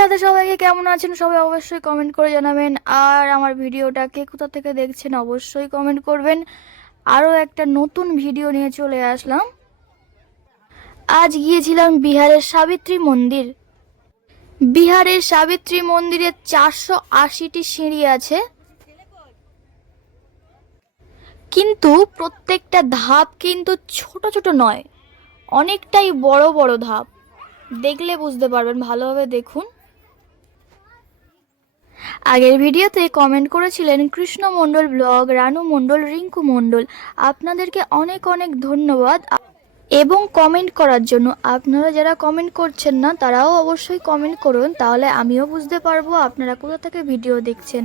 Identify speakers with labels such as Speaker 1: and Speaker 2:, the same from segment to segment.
Speaker 1: রাধে সবাইকে, কেমন আছেন সবাই অবশ্যই কমেন্ট করে জানাবেন। আর আমার ভিডিওটাকে কোথা থেকে দেখছেন অবশ্যই কমেন্ট করবেন। আরও একটা নতুন ভিডিও নিয়ে চলে আসলাম। আজ গিয়েছিলাম বিহারের সাবিত্রী মন্দির। বিহারের সাবিত্রী মন্দিরে চারশো আশিটি সিঁড়ি আছে। কিন্তু প্রত্যেকটা ধাপ কিন্তু ছোট ছোট নয়। অনেকটাই বড় বড় ধাপ। দেখলে বুঝতে পারবেন, ভালোভাবে দেখুন। আগের ভিডিওতে কমেন্ট করেছিলেন কৃষ্ণ মণ্ডল ব্লগ, রানু মণ্ডল, রিঙ্কু মণ্ডল। আপনাদেরকে অনেক অনেক ধন্যবাদ। এবং কমেন্ট করার জন্য আপনারা যারা কমেন্ট করছেন না, তারাও অবশ্যই কমেন্ট করুন, তাহলে আমিও বুঝতে পারব আপনারা কোথা থেকে ভিডিও দেখছেন।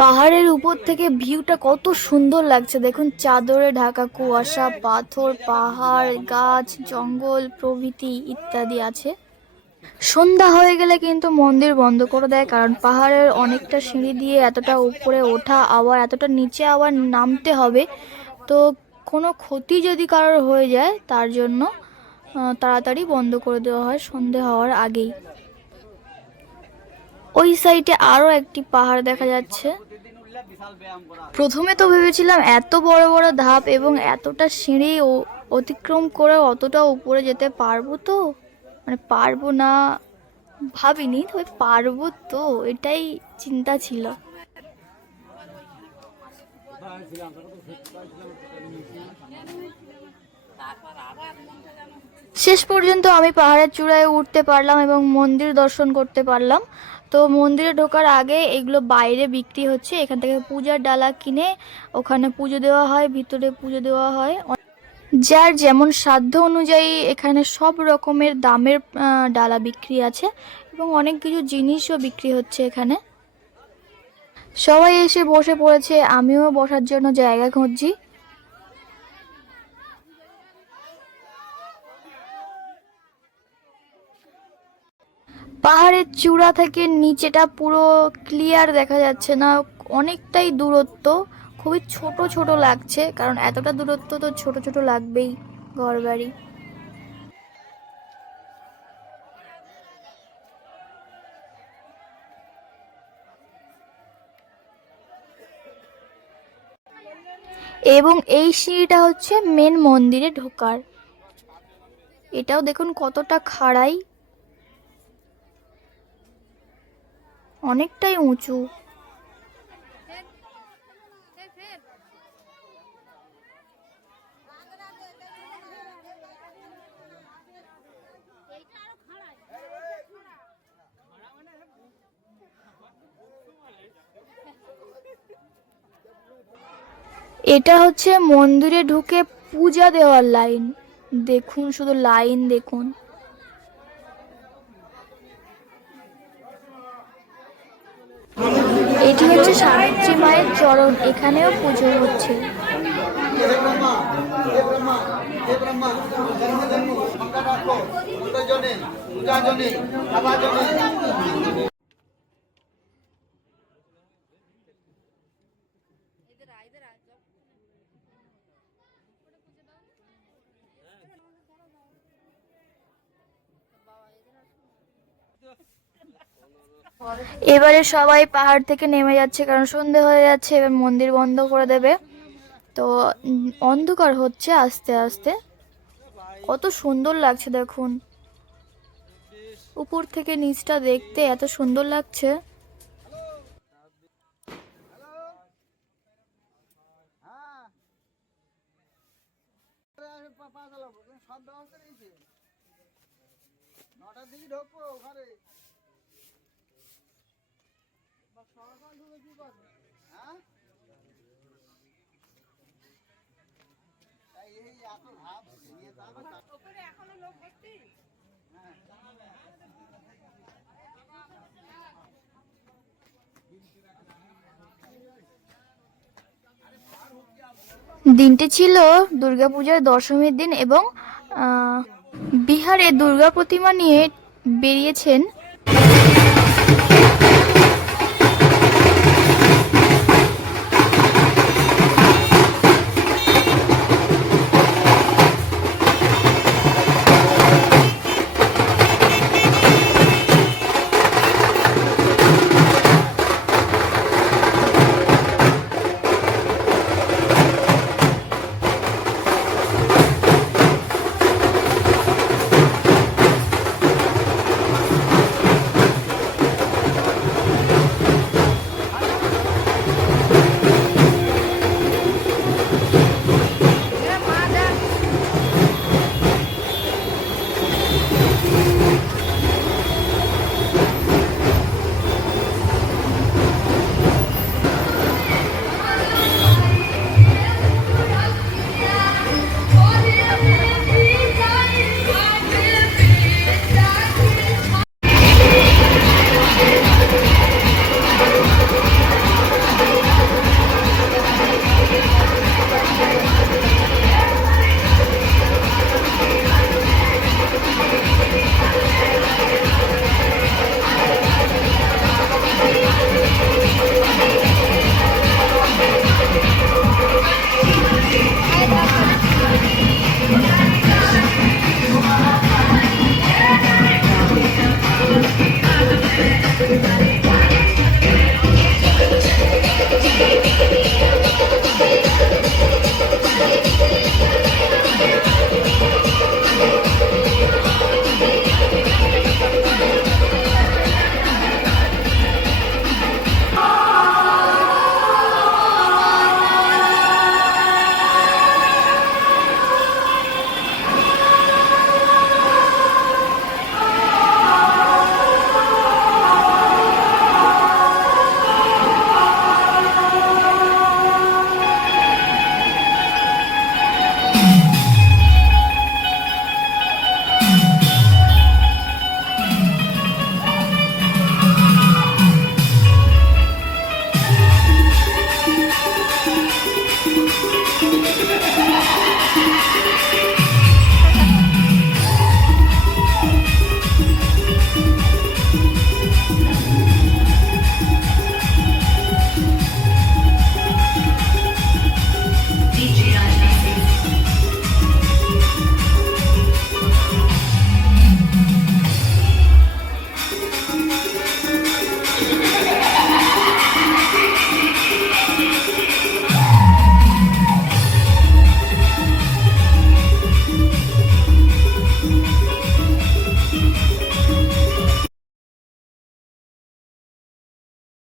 Speaker 1: পাহাড়ের উপর থেকে ভিউটা কত সুন্দর লাগছে। দেখুন, চাদরে ঢাকা কুয়াশা, পাথর, পাহাড়, গাছ, জঙ্গল, প্রভৃতি ইত্যাদি আছে। সন্ধ্যা হয়ে গেলে কিন্তু মন্দির বন্ধ করে দেয়, কারণ পাহাড়ের অনেকটা সিঁড়ি দিয়ে এতটা উপরে ওঠা আবার এতটা নিচে আবার নামতে হবে। তো কোনো ক্ষতি যদি কারোর হয়ে যায়, তার জন্য তাড়াতাড়ি বন্ধ করে দেওয়া হয় সন্ধে হওয়ার আগেই। ওই সাইডে আরও একটি পাহাড় দেখা যাচ্ছে। প্রথমে তো ভেবেছিলাম এত বড় বড় ধাপ এবং এতটা সিঁড়ি অতিক্রম করে অতটা উপরে যেতে পারব তো। মানে পারব না ভাবিনি, তবে পারব তো, এটাই চিন্তা ছিল। শেষ পর্যন্ত আমি পাহাড়ের চূড়ায় উঠতে পারলাম এবং মন্দির দর্শন করতে পারলাম। তো মন্দিরে ঢোকার আগে এগুলো বাইরে বিক্রি হচ্ছে, এখান থেকে পূজার ডালা কিনে ওখানে পুজো দেওয়া হয়, ভিতরে পুজো দেওয়া হয়। যার যেমন সাধ্য অনুযায়ী এখানে সব রকমের দামের ডালা বিক্রি আছে এবং অনেক কিছু জিনিসও বিক্রি হচ্ছে এখানে। সবাই এসে বসে পড়েছে, আমিও বসার জন্য জায়গা খুঁজছি। পাহাড়ের চূড়া থেকে নিচেটা পুরো ক্লিয়ার দেখা যাচ্ছে না, অনেকটাই দূরত্ব। খুবই ছোট ছোট লাগছে, কারণ এতটা দূরত্ব তো ছোট ছোট লাগবেই ঘরবাড়ি। এবং এই সিঁড়িটা হচ্ছে মেন মন্দিরে ঢোকার। এটাও দেখুন কতটা খাড়াই। অনেকটাই উঁচু। এটা হচ্ছে মন্দিরে ঢুকে পূজা দেওয়ার লাইন। দেখুন, শুধু লাইন দেখুন। এটি হচ্ছে সাবিত্রী মায়ের চরণ, এখানেও পুজো হচ্ছে।
Speaker 2: হে
Speaker 1: এবারে সবাই পাহাড় থেকে নেমে যাচ্ছে, কারণ সন্ধে হয়ে যাচ্ছে, এবার মন্দির বন্ধ করে দেবে। তো অন্ধকার হচ্ছে আস্তে আস্তে। কত সুন্দর লাগছে, দেখুন। উপর থেকে নিচটা দেখতে এত সুন্দর লাগছে। দিনটি ছিল দুর্গাপূজার দশমীর দিন এবং বিহারে দুর্গা প্রতিমা নিয়ে বেরিয়েছেন